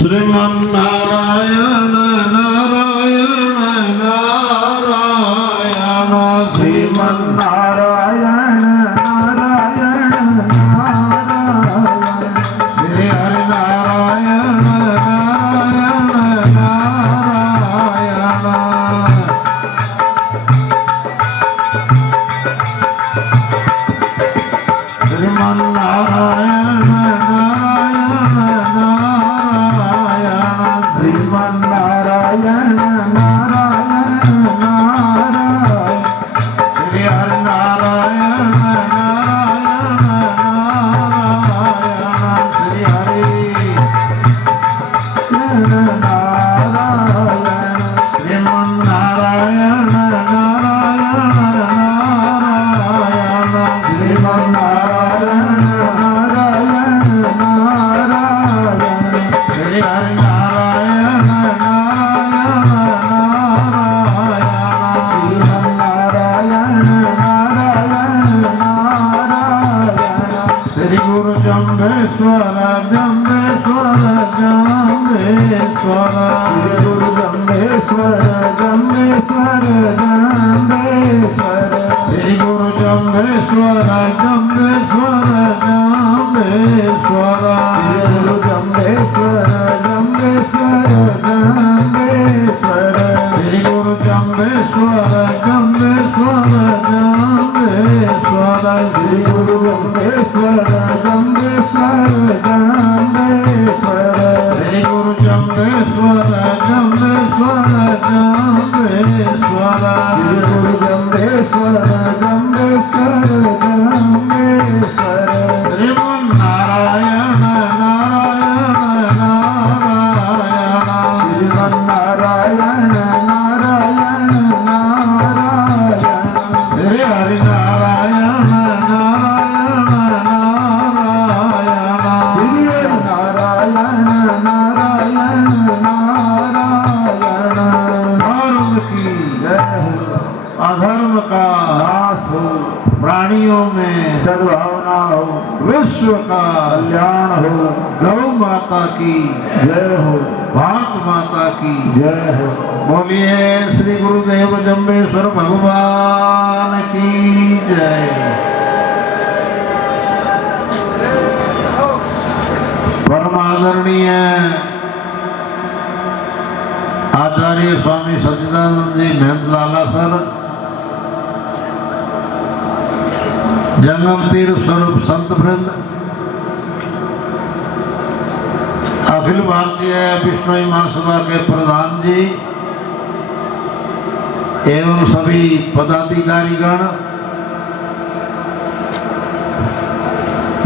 श्रीमन्नारायण नारायण नारायण श्रीमन्नारायण नारायण नारायण श्री हरि नारायण नारायण नारायण श्रीमन्नारायण श्रीमन्नारायण नारायण नारायण श्री हरि नारायण नारायण नारायण श्री हरि नारायण श्रीमन्नारायण नारायण नारायण श्रीमन्नारायण नारायण नारायण श्री हरि नारायण नारायण नारायण श्रीमन्नारायण नारायण श्री गुरु जम्बेश्वर जम्बेश्वर जम्बेश्वर श्री गुरु जम्बेश्वर जम्बेश्वर जम्बेश्वर श्री गुरु जम्बेश्वर जम्बेश्वर जम्बेश्वर श्री गुरु जम्बेश्वर जम्बेश्वर जम्बेश्वर श्री गुरु जम्बेश्वर जम्बेश्वर जम्बेश्वर श्री गुरु जम्बेश्वर जम्बेश्वर जम्बेश्वर श्री गुरु जम्बेश्वर जम्बेश्वर जम्बेश्वर श्री गुरु जम्बेश्वर जम्बेश्वर जम्बेश्वर श्रीमन्नारायण नारायण नारायण श्रीमन्नारायण नारायण नारायण श्री हरि नारायण नारायण नारायण श्री नारायण नारायण नारायण धर्म की जय हो अधर्म का नाश हो प्राणियों में सद्भावना हो विश्व का कल्याण हो गौ माता की जय हो भारत माता की जय हो बोलिए श्री गुरुदेव जम्बेश्वर भगवान की जय। परम आदरणीय आचार्य स्वामी सच्चिदानंद जी महंत लाला सर, जंगम तीर्थ स्वरूप संत वृंद, अखिल भारतीय विष्णु महासभा के प्रधान जी एवं सभी पदाधिकारीगण,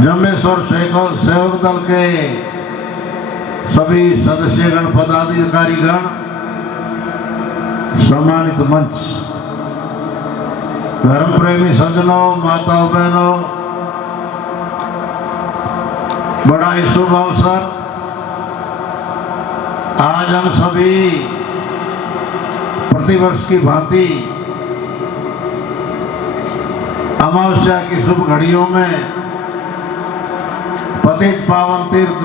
जम्बेश्वर सेवक दल के सभी सदस्यगण पदाधिकारीगण, सम्मानित मंच, धर्म प्रेमी सज्जनों, माताओं बहनों, बड़ा ही शुभ अवसर। आज हम सभी प्रतिवर्ष की भांति अमावस्या की शुभ घड़ियों में पतित पावन तीर्थ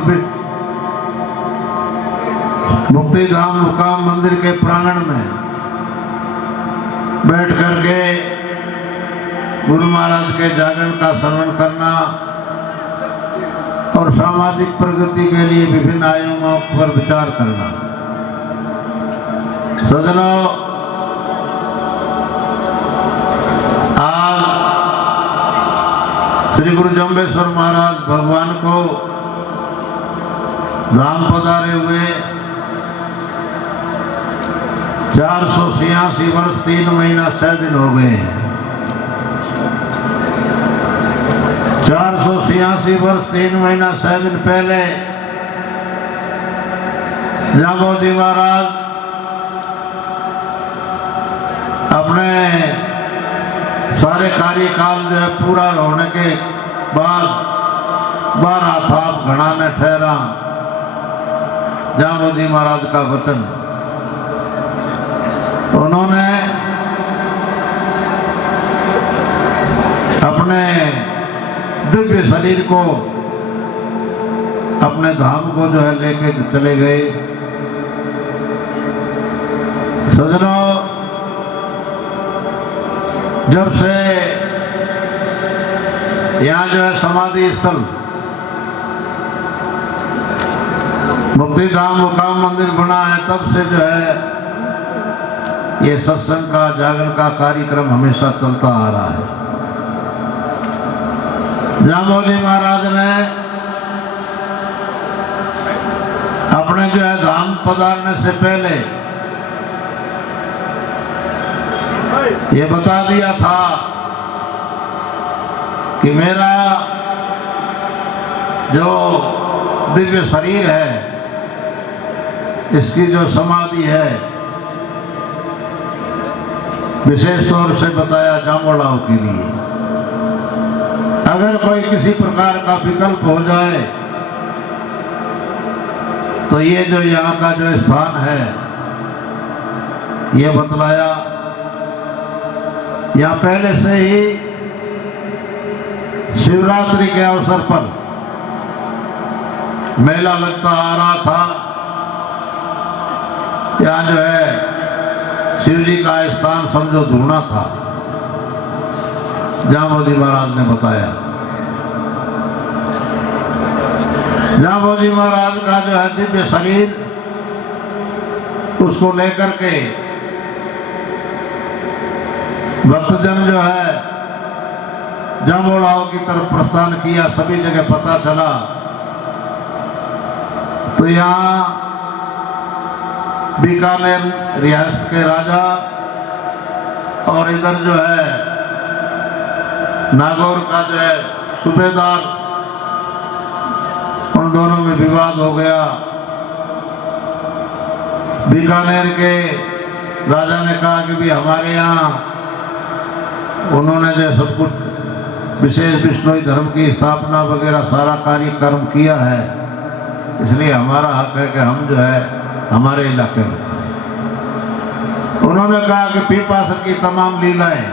मुक्तिधाम मुकाम मंदिर के प्रांगण में बैठ करके गुरु महाराज के जागरण का श्रवण करना और सामाजिक प्रगति के लिए विभिन्न आयामों पर विचार करना। सज्जनों, आज श्री गुरु जम्बेश्वर महाराज भगवान को धाम पधारे हुए 486 वर्ष 3 महीना 6 दिन हो गए हैं। 486 वर्ष 3 महीना 6 दिन पहले जागोर जी महाराज अपने सारे कार्यकाल जो है पूरा होने के बाद 12 थाप घड़ाने ठहरा जागोर जी महाराज का वचन। उन्होंने अपने दिव्य शरीर को अपने धाम को जो है लेके चले गए। सजनों, जब से यहाँ जो है समाधि स्थल मुक्ति धाम मुकाम मंदिर बना है, तब से जो है ये सत्संग का जागरण का कार्यक्रम हमेशा चलता आ रहा है। जांबोजी महाराज ने अपने जो है धाम पधारने से पहले ये बता दिया था कि मेरा जो दिव्य शरीर है, इसकी जो समाधि है, विशेष तौर से बताया जामोलाओं के लिए। अगर कोई किसी प्रकार का विकल्प हो जाए तो ये जो यहाँ का जो स्थान है, ये बतलाया। यहाँ पहले से ही शिवरात्रि के अवसर पर मेला लगता आ रहा था। यहाँ जो है शिव जी का स्थान समझो धूना था, जांबोजी महाराज ने बताया। जांबोजी महाराज का जो है दिव्य शरीर, उसको लेकर के भक्तजन जो है जांबोलाओं की तरफ प्रस्थान किया। सभी जगह पता चला तो यहाँ बीकानेर रियासत के राजा और इधर जो है नागौर का जो है सूबेदार, उन दोनों में विवाद हो गया। बीकानेर के राजा ने कहा कि भी हमारे यहाँ उन्होंने जो सब कुछ विशेष विष्णुई धर्म की स्थापना वगैरह सारा कार्यक्रम किया है, इसलिए हमारा हक है कि हम जो है हमारे इलाके में। उन्होंने कहा कि पीपासर की तमाम लीलाएं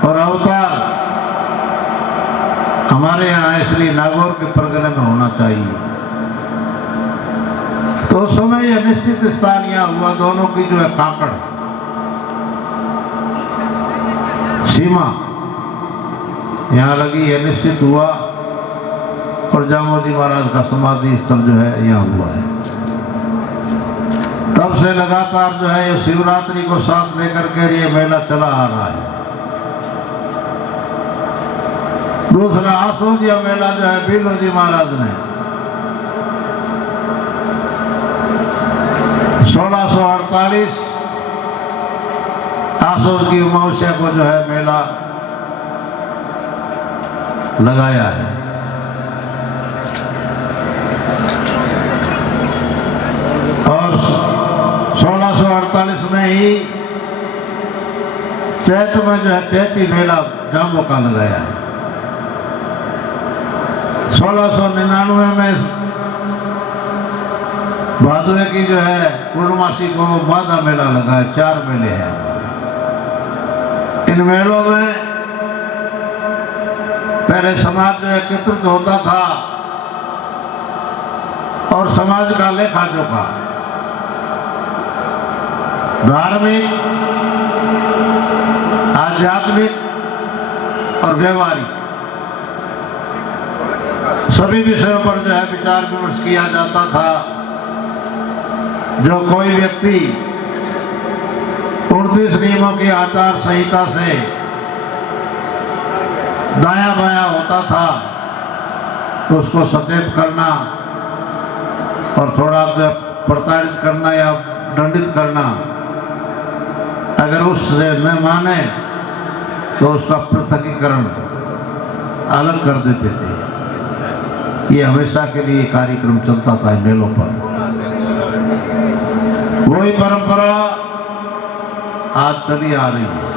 और अवतार हमारे यहाँ, इसलिए नागौर के परगने में होना चाहिए। तो उस समय यह निश्चित स्थान यहाँ हुआ, दोनों की जो है काकड़ सीमा यहाँ लगी, यह निश्चित हुआ। और जांबोजी महाराज का समाधि स्थल जो है यहाँ हुआ है। तब से लगातार जो है ये शिवरात्रि को साथ लेकर के ये मेला चला आ रहा है। दूसरा आसोजिया मेला जो है बीलोजी महाराज ने 1648 आसोज की अमावस्या को जो है मेला लगाया है। और 1648 में ही चैत में जो है चैती मेला जाम्बो का लगाया है। 1699 में भादवे की जो है पूर्णमासी को मादा मेला लगा है। 4 मेले हैं। इन मेलों में पहले समाज जो एकत्रित होता था और समाज का लेखा जोखा, धार्मिक, आध्यात्मिक और व्यवहारिक सभी विषयों पर जो है विचार विमर्श किया जाता था। जो कोई व्यक्ति 29 नियमों की आचार संहिता से दाया बाया होता था तो उसको सचेत करना और थोड़ा प्रताड़ित करना या दंडित करना, अगर उससे न माने तो उसका पृथकीकरण अलग कर देते थे। ये हमेशा के लिए कार्यक्रम चलता था मेलों पर। वही परंपरा आज चली आ रही है।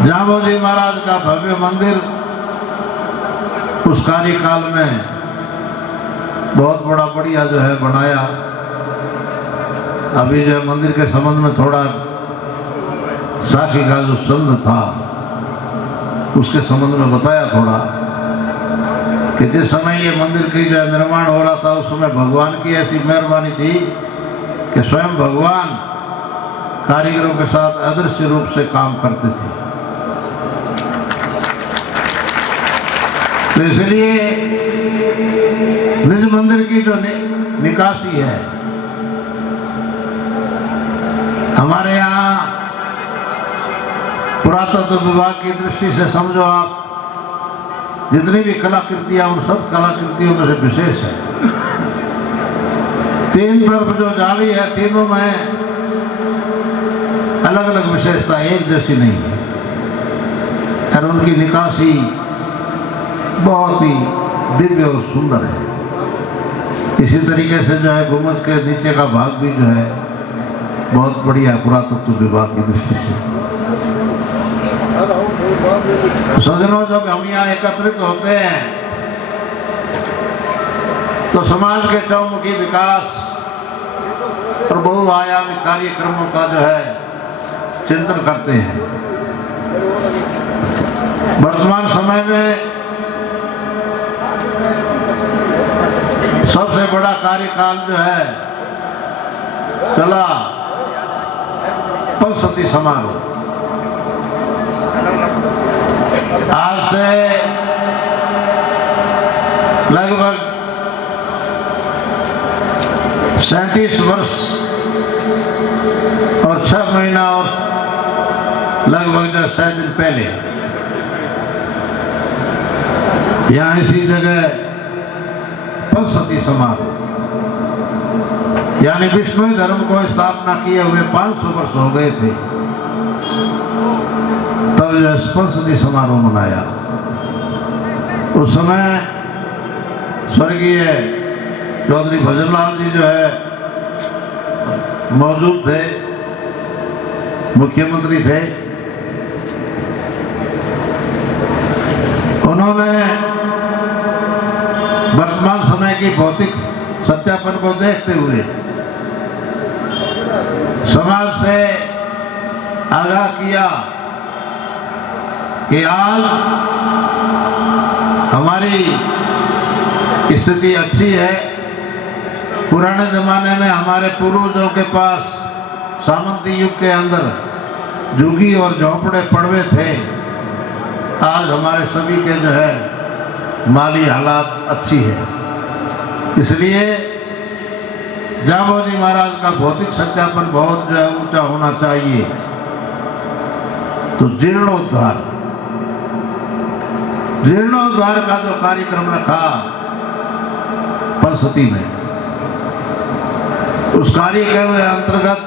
जांबोजी महाराज का भव्य मंदिर उस कार्यकाल में बहुत बड़ा बढ़िया जो है बनाया। अभी जो है मंदिर के संबंध में थोड़ा साखी का जो संद था उसके संबंध में बताया थोड़ा कि जिस समय ये मंदिर की जो निर्माण हो रहा था उस समय भगवान की ऐसी मेहरबानी थी कि स्वयं भगवान कारीगरों के साथ अदृश्य रूप से काम करते थे। तो इसलिए निज मंदिर की जो निकासी है, हमारे यहाँ पुरातत्व विभाग की दृष्टि से समझो आप, जितनी भी कलाकृतियां उन सब कलाकृतियों में से विशेष है। तीन तरफ जो जाली है, तीनों में अलग अलग विशेषता, एक जैसी नहीं है। और उनकी निकासी बहुत ही दिव्य और सुंदर है। इसी तरीके से जो है गुंबद के नीचे का भाग भी जो है बहुत बढ़िया पुरातत्व विभाग की दृष्टि से। सज्जनों, जब हम यहाँ एकत्रित होते हैं तो समाज के चौमुखी विकास और बहुआयामी कार्यक्रमों का जो है चिंतन करते हैं। वर्तमान समय में सबसे बड़ा कार्यकाल जो है चला पंचसती समारोह। आज से लगभग 37 वर्ष और 6 महीना और लगभग 6 दिन पहले यहाँ इसी जगह पंचसती समारोह, यानी विष्णु धर्म को स्थापना किए हुए 500 वर्ष हो गए थे, तब जो पंचसती समारोह मनाया। उस समय स्वर्गीय चौधरी भजनलाल जी जो है मौजूद थे, मुख्यमंत्री थे। उन्होंने वर्तमान समय की भौतिक सत्यापन को देखते हुए समाज से आगाह किया कि आज हमारी स्थिति अच्छी है। पुराने जमाने में हमारे पूर्वजों के पास सामंती युग के अंदर झुग्गी और झोंपड़े पड़वे थे। आज हमारे सभी के जो है माली हालात अच्छी है। इसलिए जांबोजी महाराज का भौतिक सत्यापन बहुत जो है ऊंचा होना चाहिए। तो जीर्णोद्धार का जो कार्यक्रम रखा पंचसती में, उस कार्यक्रम के अंतर्गत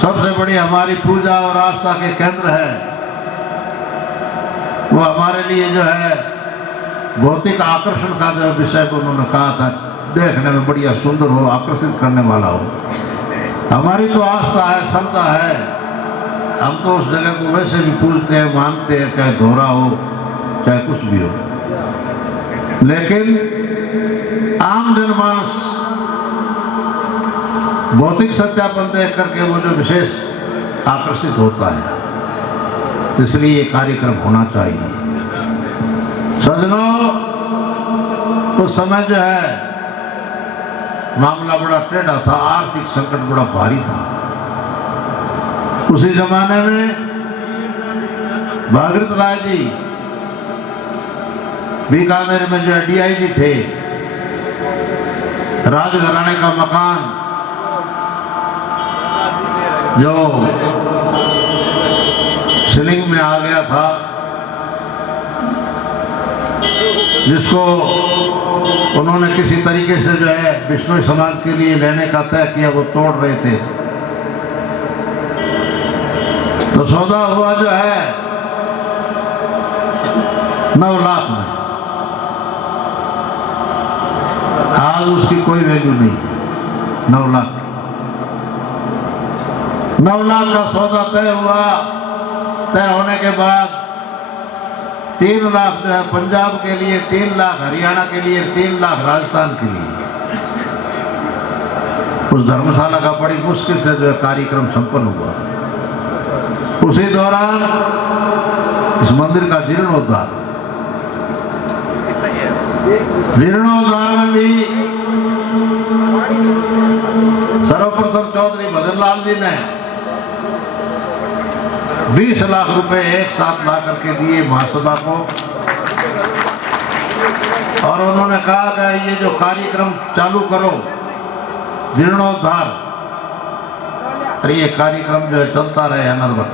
सबसे बड़ी हमारी पूजा और आस्था के केंद्र है वो हमारे लिए जो है भौतिक आकर्षण का जो विषय को उन्होंने कहा था, देखने में बढ़िया सुंदर हो, आकर्षित करने वाला हो। हमारी तो आस्था है, श्रद्धा है, हम तो उस जगह को वैसे भी पूजते हैं, मानते हैं, चाहे दोहरा हो चाहे कुछ भी हो। लेकिन आम जनमानस भौतिक सत्यापन देख करके वो जो विशेष आकर्षित होता है, इसलिए ये कार्यक्रम होना चाहिए। सज्जनों, उस समय जो है मामला बड़ा टेढ़ा था, आर्थिक संकट बड़ा भारी था। उसी जमाने में भागीरथ राय जी बीकानेर में जो DIG थे, राजघराने का मकान जो सीलिंग में आ गया था, जिसको उन्होंने किसी तरीके से जो है विष्णु समाज के लिए लेने का तय किया, वो तोड़ रहे थे। तो सौदा हुआ जो है 9 लाख में। आज उसकी कोई वैल्यू नहीं है। 9 लाख 9 लाख का सौदा तय हुआ। तय होने के बाद 3 लाख जो है पंजाब के लिए, 3 लाख हरियाणा के लिए, 3 लाख राजस्थान के लिए। उस धर्मशाला का बड़ी मुश्किल से जो है कार्यक्रम संपन्न हुआ। उसी दौरान इस मंदिर का जीर्णोद्धार जीर्णोद्धार में भी सर्वप्रथम चौधरी भजनलाल जी ने 20 लाख रुपए एक साथ ला करके दिए महासभा को, और उन्होंने कहा कि ये जो कार्यक्रम चालू करो जीर्णोद्धार, और ये कार्यक्रम जो है चलता रहे अनवरत।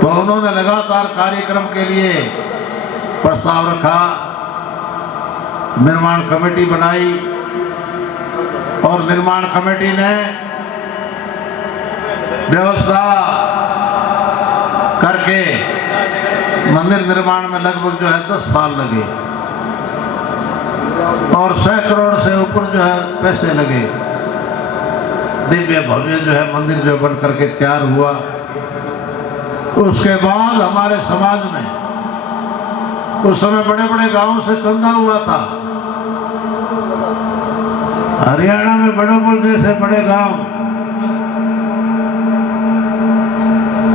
तो उन्होंने लगातार कार्यक्रम के लिए प्रस्ताव रखा, निर्माण कमेटी बनाई, और निर्माण कमेटी ने व्यवस्था करके मंदिर निर्माण में लगभग जो है 10 साल लगे, और 100 करोड़ से ऊपर जो है पैसे लगे। दिव्य भव्य जो है मंदिर जो बन करके तैयार हुआ। उसके बाद हमारे समाज में उस समय बड़े बड़े गांवों से चंदा हुआ था। हरियाणा में बड़ोपुर जैसे बड़े गांव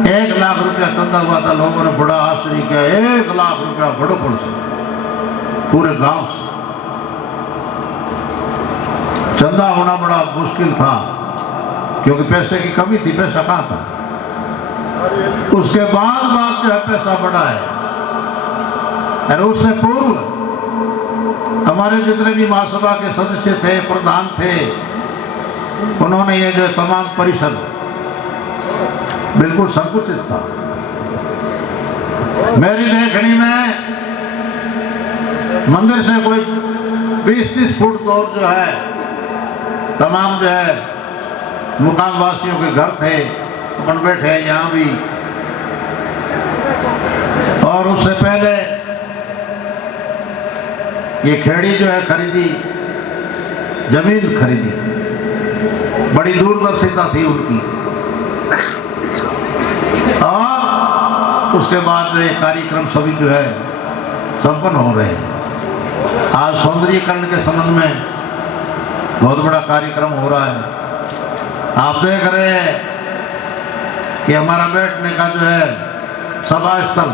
1 लाख रुपया चंदा हुआ था। लोगों ने बड़ा आश्चर्य किया, 1 लाख रुपया बड़ोपुर से, पूरे गांव से चंदा होना बड़ा मुश्किल था, क्योंकि पैसे की कमी थी, पैसा कहाँ था। उसके बाद जो है पैसा बढ़ा है, और उससे पूर्व हमारे जितने भी महासभा के सदस्य थे, प्रधान थे, उन्होंने ये जो तमाम परिसर बिल्कुल संकुचित था। मेरी देखनी में मंदिर से कोई 20-30 फुट दूर जो है तमाम जो है मुकाम वासियों के घर थे, अपन बैठे हैं यहाँ भी। और उससे पहले ये खेड़ी जो है खरीदी, जमीन खरीदी, बड़ी दूरदर्शिता थी उनकी। और उसके बाद जो ये कार्यक्रम सभी जो है संपन्न हो रहे हैं। आज सौंदर्यीकरण के संबंध में बहुत बड़ा कार्यक्रम हो रहा है। आप देख रहे हैं कि हमारा बैठने का जो है सभा स्थल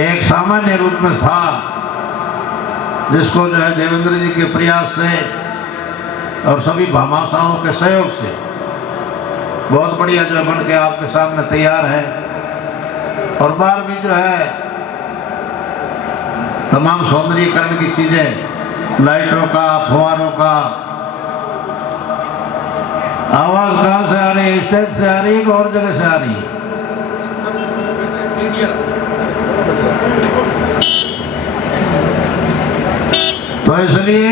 एक सामान्य रूप में था, जिसको जो है देवेंद्र जी के प्रयास से और सभी भामाशाहों के सहयोग से बहुत बढ़िया जो है बन के आपके सामने तैयार है। और बाहर भी जो है तमाम सौंदर्यीकरण की चीजें, लाइटों का, फुहारों का। आवाज कहां से आ रही है? स्टेज से आ रही है, और जगह से आ रही है? तो इसलिए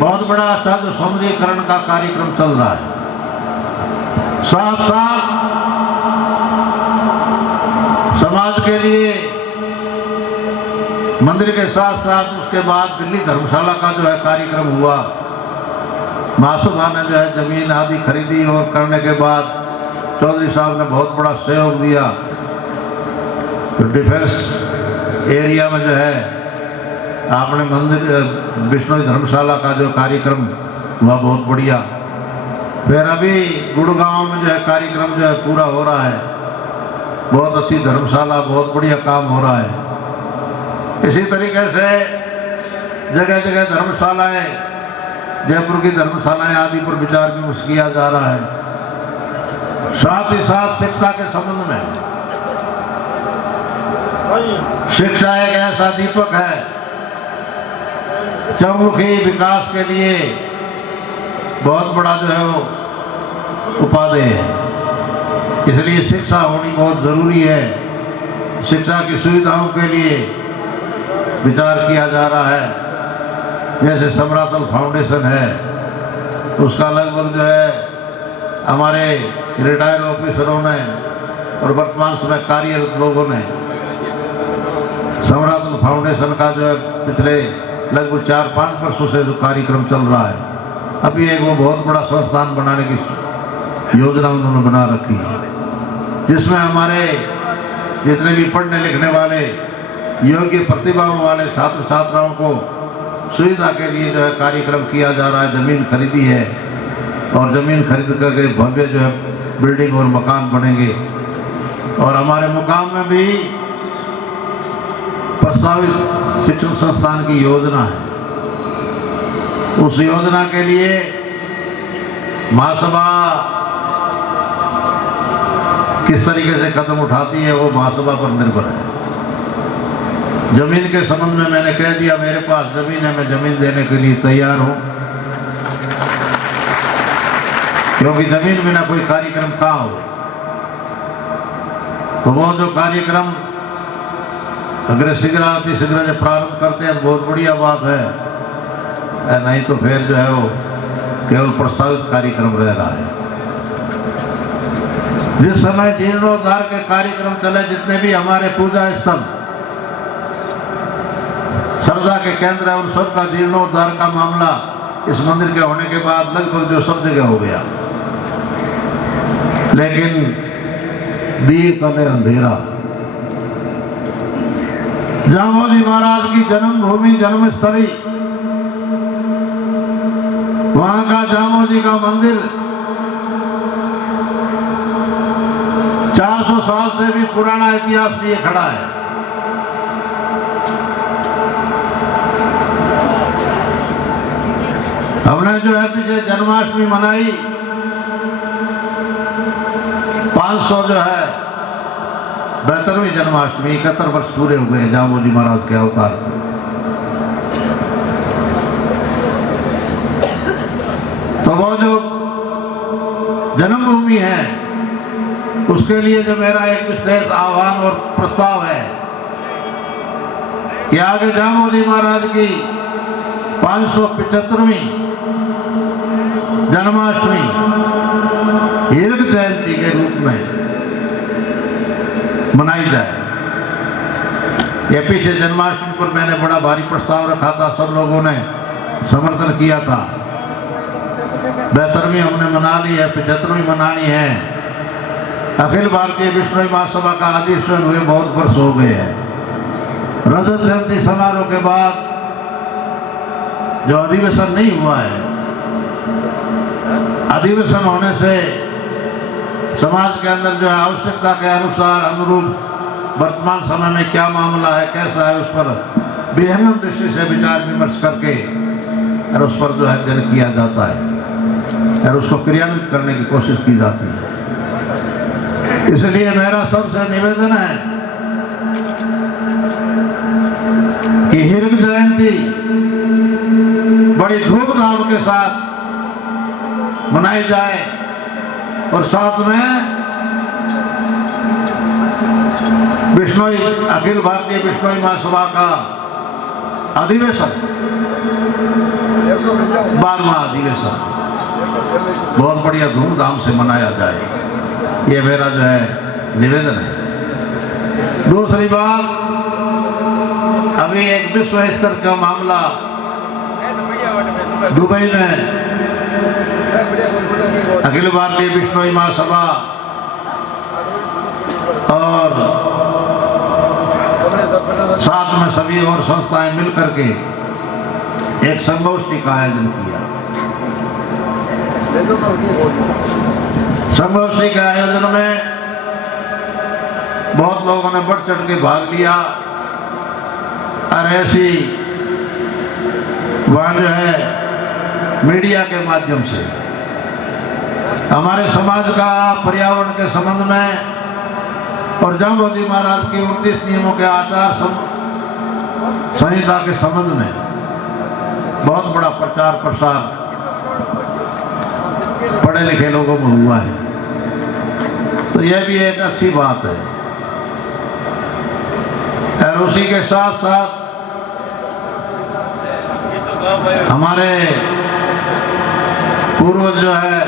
बहुत बड़ा अच्छा जो सौंदर्यीकरण का कार्यक्रम चल रहा है। साथ साथ समाज के लिए मंदिर के साथ साथ उसके बाद दिल्ली धर्मशाला का जो है कार्यक्रम हुआ। महासभा ने जो है जमीन आदि खरीदी, और करने के बाद चौधरी साहब ने बहुत बड़ा सहयोग दिया। तो डिफेंस एरिया में जो है आपने मंदिर विष्णु धर्मशाला का जो कार्यक्रम हुआ बहुत बढ़िया। फिर अभी गुड़गांव में जो है कार्यक्रम जो है पूरा हो रहा है, बहुत अच्छी धर्मशाला, बहुत बढ़िया काम हो रहा है। इसी तरीके से जगह जगह धर्मशालाएं, जयपुर की धर्मशालाएं आदि पर विचार विमर्श किया जा रहा है। साथ ही साथ शिक्षा के संबंध में, शिक्षा एक ऐसा दीपक है, चहुमुखी विकास के लिए बहुत बड़ा जो है वो उपादेय है। इसलिए शिक्षा होनी बहुत जरूरी है। शिक्षा की सुविधाओं के लिए विचार किया जा रहा है। जैसे समरातल फाउंडेशन है, उसका लगभग जो है हमारे रिटायर्ड ऑफिसरों ने और वर्तमान समय कार्यरत लोगों ने समरातल फाउंडेशन का जो है पिछले लगभग 4-5 वर्षों से जो कार्यक्रम चल रहा है, अभी एक वो बहुत बड़ा संस्थान बनाने की योजना उन्होंने बना रखी है, जिसमें हमारे जितने भी पढ़ने लिखने वाले योग्य प्रतिभाओं वाले छात्र छात्राओं को सुविधा के लिए जो है कार्यक्रम किया जा रहा है। जमीन खरीदी है, और जमीन खरीद करके भव्य जो है बिल्डिंग और मकान बनेंगे। और हमारे मुकाम में भी प्रस्तावित शिक्षण संस्थान की योजना है। उस योजना के लिए महासभा किस तरीके से कदम उठाती है वो महासभा पर निर्भर है। जमीन के संबंध में मैंने कह दिया, मेरे पास जमीन है, मैं जमीन देने के लिए तैयार हूं, क्योंकि जमीन बिना कोई कार्यक्रम कहाँ हो। तो वो जो कार्यक्रम अगर शीघ्र अति शीघ्र जब प्रारंभ करते हैं तो बहुत बढ़िया बात है, नहीं तो फिर जो है वो केवल प्रस्तावित कार्यक्रम रह रहा है। जिस समय जीर्णोद्धार के कार्यक्रम चले, जितने भी हमारे पूजा स्थल श्रद्धा के केंद्र है, उन सब का जीर्णोद्धार का मामला इस मंदिर के होने के बाद लगभग जो सब जगह हो गया। लेकिन दिए तले अंधेरा। जामोजी महाराज की जन्मभूमि जन्मस्थली, वहां का जामोजी का मंदिर 400 साल से भी पुराना इतिहास लिए खड़ा है। हमने जो है पीछे जन्माष्टमी मनाई, 500 जो है 72वीं जन्माष्टमी, 71 वर्ष पूरे हो गए जामोजी महाराज के अवतार को। तो वो जो जन्मभूमि है उसके लिए जो मेरा एक विशेष आह्वान और प्रस्ताव है कि आगे जामोजी महाराज की 575वीं जन्माष्टमी हीरक जयंती के रूप में मनाई जाए। ये पीछे जन्माष्टमी पर मैंने बड़ा भारी प्रस्ताव रखा था, सब लोगों ने समर्थन किया था। 72वीं हमने मना ली है, 75वीं मनानी है। अखिल भारतीय विष्णु महासभा का अधिवेशन हुए बहुत वर्ष हो गए हैं। रजत जयंती समारोह के बाद जो अधिवेशन नहीं हुआ है, अधिवेशन होने से समाज के अंदर जो है आवश्यकता के अनुसार अनुरूप वर्तमान समय में क्या मामला है, कैसा है, उस पर विहंगम दृष्टि से विचार विमर्श करके और उस पर जो है अध्ययन किया जाता है और उसको क्रियान्वित करने की कोशिश की जाती है। इसलिए मेरा सबसे निवेदन है कि हीरक जयंती बड़ी धूमधाम के साथ मनाई जाए और साथ में विष्णोई अखिल भारतीय विष्णोई महासभा का अधिवेशन, 12वां अधिवेशन बहुत बढ़िया धूमधाम से मनाया जाए। ये मेरा जो है निवेदन है। दूसरी बात, अभी एक विश्व स्तर का मामला दुबई में अखिल भारतीय विष्णोई महासभा और साथ में सभी और संस्थाएं मिलकर के एक संगोष्ठी का आयोजन किया। संगोष्ठी के आयोजन में बहुत लोगों ने बढ़ चढ़ के भाग लिया और ऐसी वहां जो है मीडिया के माध्यम से हमारे समाज का पर्यावरण के संबंध में और जामोजी महाराज के 29 नियमों के आचार संहिता के संबंध में बहुत बड़ा प्रचार प्रसार पढ़े लिखे लोगों में हुआ है। तो यह भी एक अच्छी बात है। और उसी के साथ साथ हमारे पूर्वज जो है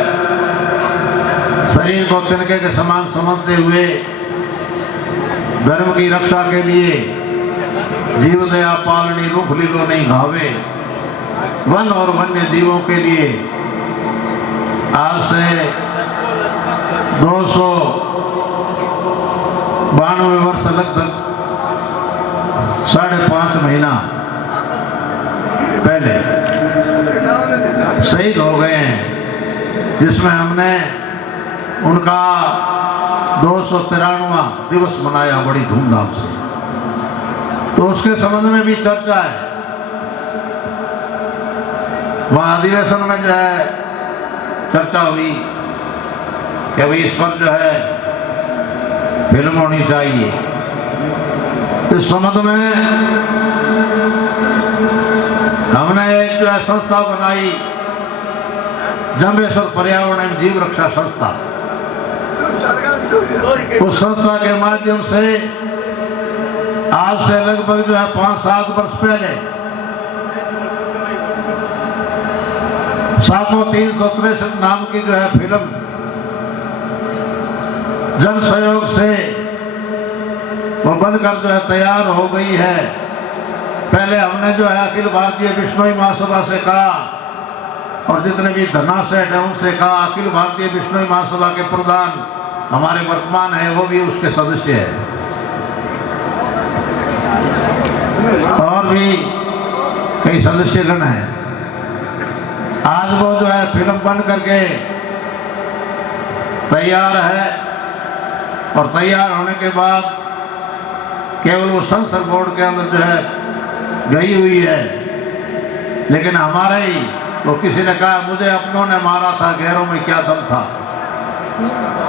शरीर को तिनके के समान समझते हुए धर्म की रक्षा के लिए जीव दया पालनी रुख लीलो नहीं घावे, वन और वन्य जीवों के लिए आज से 292 वर्ष लगभग 5.5 महीना पहले शहीद हो गए हैं, जिसमें हमने उनका 293वां दिवस मनाया बड़ी धूमधाम से। तो उसके संबंध में भी चर्चा है। वहाँ अधिवेशन में जो है चर्चा हुई कि भाई इस पर जो है फिल्म होनी चाहिए। इस संबंध में हमने एक जो है संस्था बनाई, जंबेश्वर पर्यावरण एवं जीव रक्षा संस्था। उस संस्था के माध्यम से आज से लगभग जो है 5-7 वर्ष पहले साको 363 नाम की जो है फिल्म जन सहयोग से वो बनकर जो है तैयार हो गई है। पहले हमने जो है अखिल भारतीय बिश्नोई महासभा से कहा और जितने भी धनाशय है उनसे कहा। अखिल भारतीय बिश्नोई महासभा के प्रधान हमारे वर्तमान है, वो भी उसके सदस्य है, और भी कई सदस्यगण हैं। आज वो जो है फिल्म बन करके तैयार है और तैयार होने के बाद केवल वो सेंसर बोर्ड के अंदर जो है गई हुई है। लेकिन हमारे ही वो किसी ने कहा मुझे अपनों ने मारा था, गैरों में क्या दम था।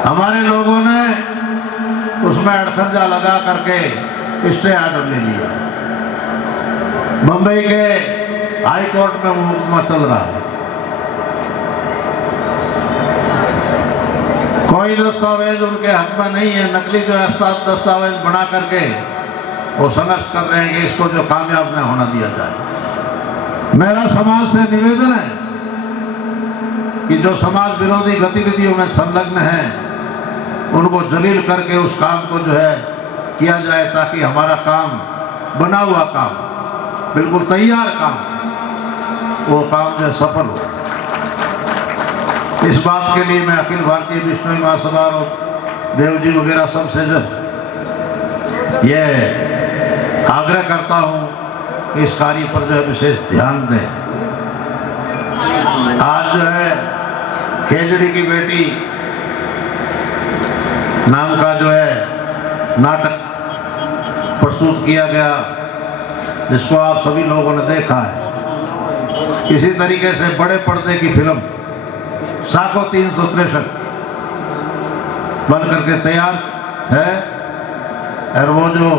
हमारे लोगों ने उसमें अड़खंजा लगा करके स्टे ऑर्डर ले लिया। बंबई के हाई कोर्ट में वो मुकदमा चल रहा है। कोई दस्तावेज उनके हक में नहीं है, नकली जो है दस्तावेज बना करके वो संघर्ष कर रहे हैं कि इसको जो कामयाब न होना दिया जाए। मेरा समाज से निवेदन है कि जो समाज विरोधी गतिविधियों में संलग्न हैं उनको जलील करके उस काम को जो है किया जाए, ताकि हमारा काम, बना हुआ काम, बिल्कुल तैयार काम, वो काम जो सफल हो। इस बात के लिए मैं अखिल भारतीय बिश्नोई महासभा और देव जी वगैरह सबसे जो ये आग्रह करता हूँ इस कार्य पर जो है विशेष ध्यान दें। आज जो है खेजड़ी की बेटी नाम का जो है नाटक प्रस्तुत किया गया, जिसको आप सभी लोगों ने देखा है। इसी तरीके से बड़े पर्दे की फिल्म साको 363 बन करके तैयार है और वो जो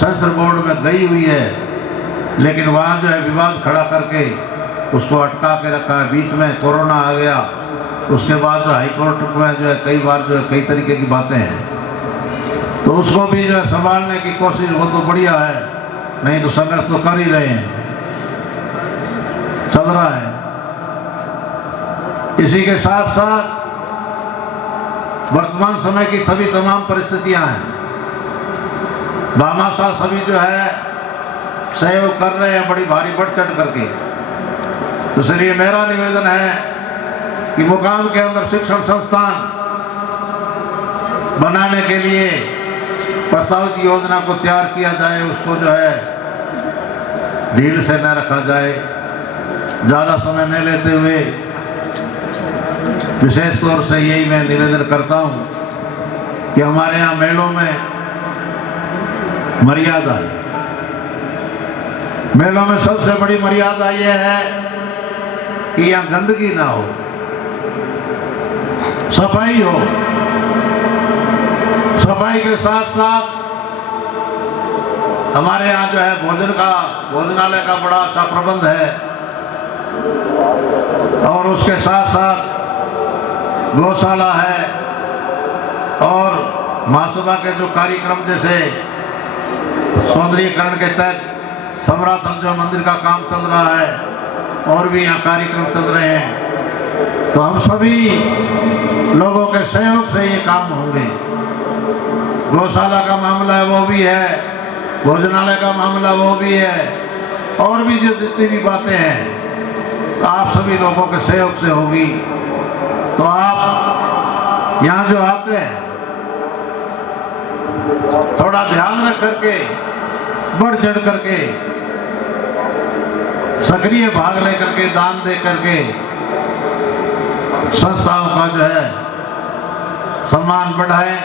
सेंसर बोर्ड में गई हुई है, लेकिन वहाँ जो है विवाद खड़ा करके उसको अटका के रखा है। बीच में कोरोना आ गया, उसके बाद जो हाई कोर्ट में जो है कई बार जो है कई तरीके की बातें हैं, तो उसको भी जो है संभालने की कोशिश हो तो बढ़िया है, नहीं तो संघर्ष तो कर ही रहे हैं, चल रहा है। इसी के साथ साथ वर्तमान समय की सभी तमाम परिस्थितियां हैं, भामाशाह सभी जो है सहयोग कर रहे हैं बड़ी भारी बढ़ चढ़ करके। तो इसलिए मेरा निवेदन है कि मुकाम के अंदर शिक्षण संस्थान बनाने के लिए प्रस्तावित योजना को तैयार किया जाए, उसको जो है ढील से न रखा जाए। ज़्यादा समय न लेते हुए विशेष तौर से यही मैं निवेदन करता हूँ कि हमारे यहाँ मेलों में मर्यादा है। मेलों में सबसे बड़ी मर्यादा यह है कि यहाँ गंदगी ना हो, सफाई हो। सफाई के साथ साथ हमारे यहाँ जो है भोजनालय का बड़ा अच्छा प्रबंध है, और उसके साथ साथ गौशाला है, और महासभा के जो कार्यक्रम जैसे सौंदर्यीकरण के तहत सम्राथल जो मंदिर का काम चल रहा है, और भी यहाँ कार्यक्रम चल रहे हैं, तो हम सभी लोगों के सहयोग से ये काम होंगे। गौशाला का मामला है वो भी है, भोजनालय का मामला वो भी है, और भी जो जितनी भी बातें हैं तो आप सभी लोगों के सहयोग से होगी। तो आप यहाँ जो आते हैं थोड़ा ध्यान रख करके, बढ़ चढ़ करके, सक्रिय भाग ले करके, दान दे करके संस्थाओं का जो है सम्मान बढ़ाएं।